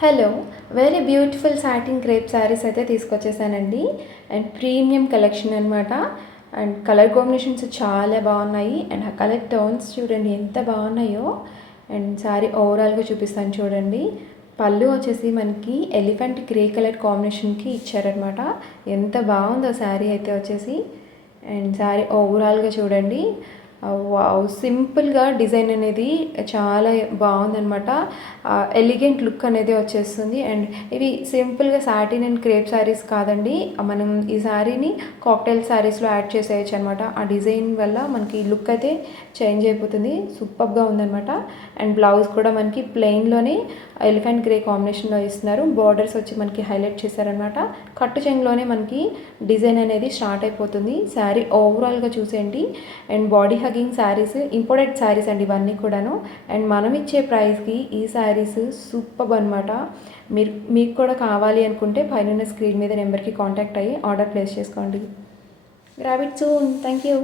Hello! Very beautiful satin crepe saris అయితే తీసుకొచ్చేసానండి. And premium collection అనమాట. And colour combinations చాలా బాగున్నాయి. అండ్ ఆ కలర్ టోన్స్ చూడండి ఎంత బాగున్నాయో. అండ్ శారీ ఓవరాల్గా చూపిస్తాను చూడండి. పళ్ళు వచ్చేసి మనకి ఎలిఫెంట్ గ్రే కలర్ కాంబినేషన్కి ఇచ్చారనమాట. ఎంత బాగుందో శారీ అయితే వచ్చేసి. అండ్ శారీ ఓవరాల్గా చూడండి. వావ్! సింపుల్‌గా డిజైన్ అనేది చాలా బాగుందనమాట. ఎలిగెంట్ లుక్ అనేది వచ్చేస్తుంది. అండ్ ఇవి సింపుల్‌గా సాటిన్ అండ్ క్రేప్ శారీస్ కాదండి. మనం ఈ శారీని కాక్టైల్ శారీస్‌లో యాడ్ చేసేయచ్చు అనమాట. ఆ డిజైన్ వల్ల మనకి లుక్ అయితే చేంజ్ అయిపోతుంది. సూపర్‌గా ఉందనమాట. అండ్ బ్లౌజ్ కూడా మనకి ప్లెయిన్‌లోనే ఎలిఫెంట్ గ్రే కాంబినేషన్‌లో ఇస్తున్నారు. బార్డర్స్ వచ్చి మనకి హైలైట్ చేశారనమాట. కట్టు చెంగులోనే మనకి డిజైన్ అనేది స్టార్ట్ అయిపోతుంది. శారీ ఓవరాల్గా చూసేయండి. And body hugging saris, imported saris అండి ఇవన్నీ కూడాను. అండ్ మనం ఇచ్చే ప్రైస్కి ఈ శారీస్ సూపర్బ్ అనమాట. మీకు కూడా కావాలి అనుకుంటే పైన స్క్రీన్ మీద నెంబర్కి కాంటాక్ట్ అయ్యి ఆర్డర్ ప్లేస్ చేసుకోండి. Grab it soon. Thank you.